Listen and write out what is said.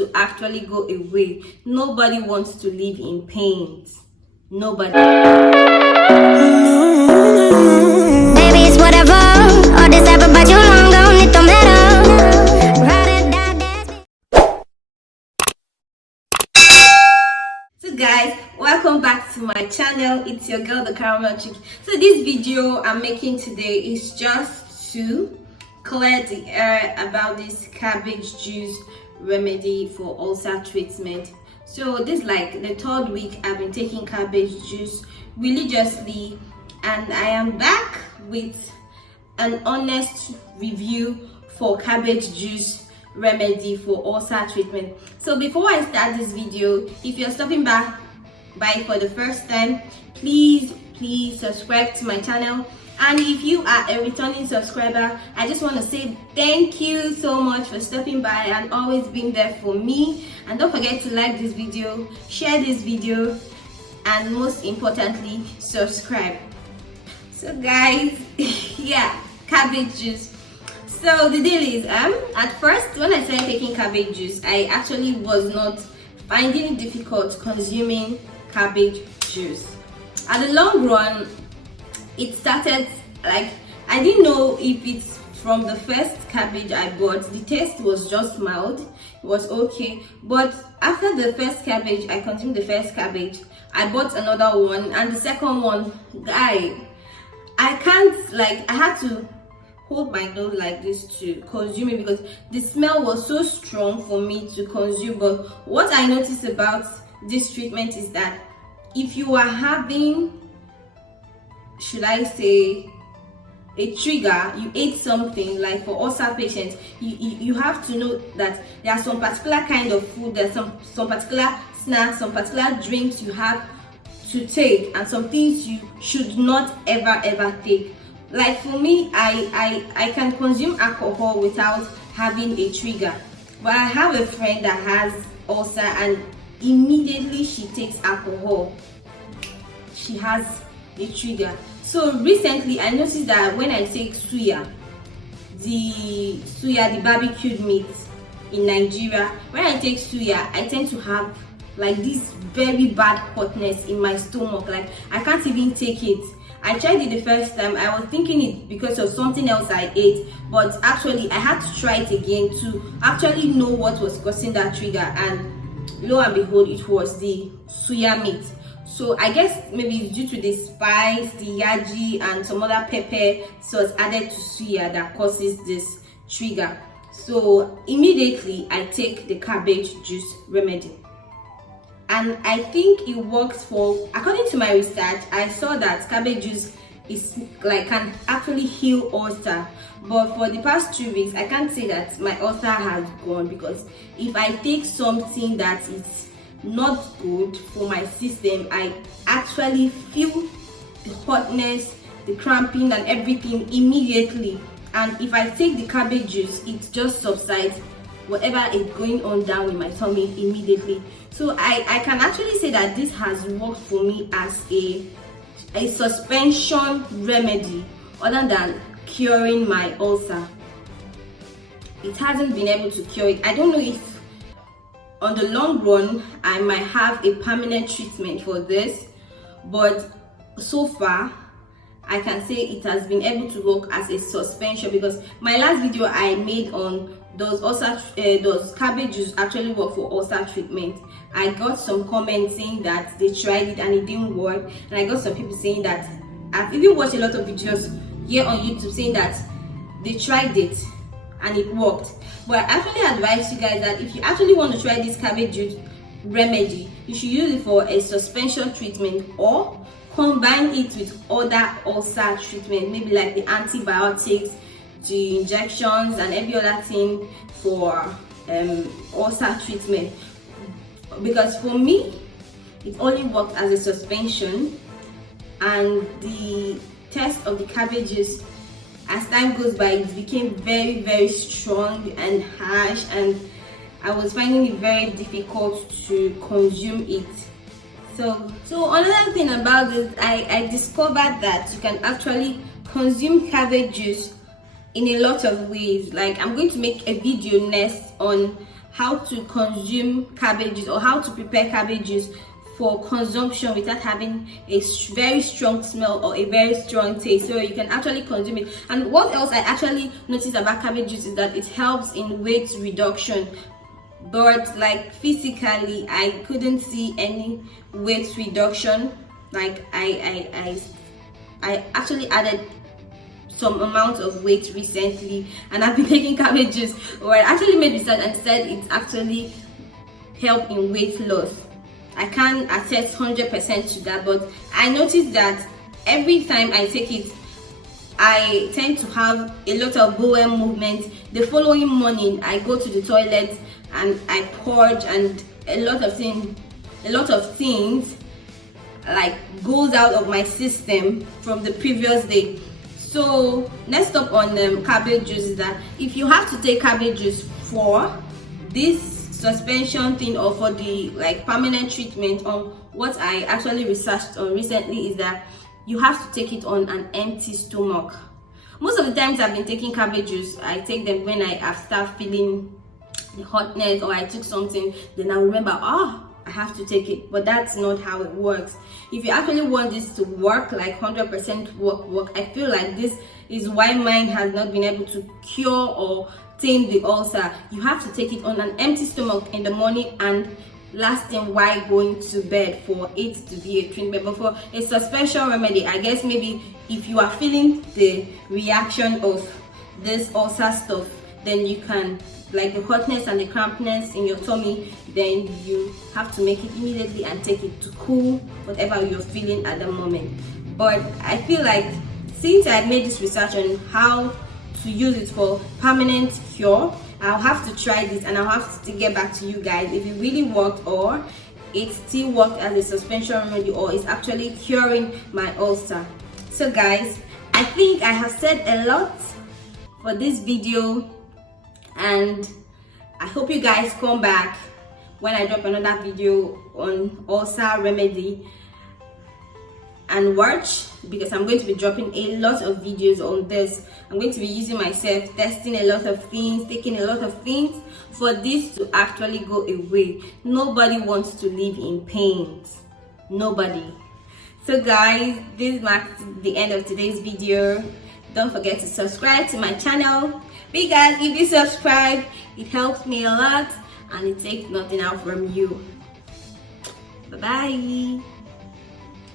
to actually go away. Nobody wants to live in pain. Nobody. Baby, it's whatever. All this ever but you long gone, it don't matter. So guys, welcome back to my channel. It's your girl, the caramel chick. So this video I'm making today is just to clear the air about this cabbage juice remedy for ulcer treatment. So this is like the third week I've been taking cabbage juice religiously, and I am back with an honest review for cabbage juice remedy for ulcer treatment. So before I start this video, if you're stopping by for the first time, please subscribe to my channel. And if you are a returning subscriber, I just want to say thank you so much for stopping by and always being there for me. And don't forget to like this video, share this video, and most importantly, subscribe. So guys, yeah, cabbage juice. So the deal is, at first when I started taking cabbage juice, I actually was not finding it difficult consuming cabbage juice. At the long run, it started like, I didn't know if it's from the first cabbage I bought. The taste was just mild, it was okay. But after the first cabbage, I consumed the first cabbage, I bought another one, and the second one, I can't, like, I had to hold my nose like this to consume it because the smell was so strong for me to consume. But what I noticed about this treatment is that if you are having, should I say, a trigger, you ate something, like for ulcer patients, you have to know that there are some particular kind of food, there's some particular snacks, some particular drinks you have to take, and some things you should not ever take. Like for me, I can consume alcohol without having a trigger, but I have a friend that has ulcer and immediately she takes alcohol, she has a trigger. So recently I noticed that when I take suya, the barbecued meat in Nigeria, when I take suya, I tend to have like this very bad hotness in my stomach, like I can't even take it. I tried it the first time, I was thinking it because of something else I ate, but actually I had to try it again to actually know what was causing that trigger, and lo and behold, it was the suya meat. So I guess maybe it's due to the spice, the yaji, and some other pepper sauce added to suya that causes this trigger. So immediately I take the cabbage juice remedy, and I think it works for, according to my research, I saw that cabbage juice is like can actually heal ulcer. But for the past 2 weeks, I can't say that my ulcer has gone, because if I take something that is not good for my system, I actually feel the hotness, the cramping, and everything immediately. And if I take the cabbage juice, it just subsides whatever is going on down in my tummy immediately. So I can actually say that this has worked for me as a suspension remedy other than curing my ulcer. It hasn't been able to cure it. I don't know if on the long run I might have a permanent treatment for this, but so far I can say it has been able to work as a suspension, because my last video I made on those cabbage juice actually work for ulcer treatment, I got some comments saying that they tried it and it didn't work, and I got some people saying that, I've even watched a lot of videos here on YouTube saying that they tried it and it worked. But I actually advise you guys that if you actually want to try this cabbage juice remedy, you should use it for a suspension treatment or combine it with other ulcer treatment, maybe like the antibiotics, the injections, and every other thing for ulcer treatment. Because for me, it only worked as a suspension, and the taste of the cabbages, as time goes by, it became very strong and harsh, and I was finding it very difficult to consume it. So another thing about this, I discovered that you can actually consume cabbage juice in a lot of ways. Like, I'm going to make a video next on how to consume cabbage juice, or how to prepare cabbage juice for consumption without having a very strong smell or a very strong taste, so you can actually consume it. And what else I actually noticed about cabbage juice is that it helps in weight reduction, but like physically I couldn't see any weight reduction. Like I actually added some amount of weight recently, and I've been taking cabbage juice, or I actually made research and said it actually helped in weight loss. I can't attest 100% to that, but I noticed that every time I take it, I tend to have a lot of bowel movement. The following morning, I go to the toilet and I purge, and a lot of things like goes out of my system from the previous day. So next up on cabbage juice is that if you have to take cabbage juice for this suspension thing, or for the like permanent treatment, on what I actually researched on recently is that you have to take it on an empty stomach. Most of the times I've been taking cabbage juice, I take them when I have started feeling the hotness, or I took something, then I remember, I have to take it. But that's not how it works. If you actually want this to work, like 100% work, I feel like this is why mine has not been able to cure or tame the ulcer. You have to take it on an empty stomach in the morning, and last thing while going to bed, for it to be a treatment. But for a suspension remedy, I guess maybe if you are feeling the reaction of this ulcer stuff, then you can, like the hotness and the crampness in your tummy, then you have to make it immediately and take it to cool whatever you're feeling at the moment. But I feel like since I made this research on how to use it for permanent cure, I'll have to try this, and I'll have to get back to you guys if it really worked, or it still worked as a suspension remedy, or it's actually curing my ulcer. So guys, I think I have said a lot for this video, and I hope you guys come back when I drop another video on ulcer remedy and watch, because I'm going to be dropping a lot of videos on this. I'm going to be using myself, testing a lot of things, taking a lot of things for this to actually go away. Nobody wants to live in pain. Nobody. So guys, this marks the end of today's video. Don't forget to subscribe to my channel, because if you subscribe, it helps me a lot and it takes nothing out from you. Bye bye.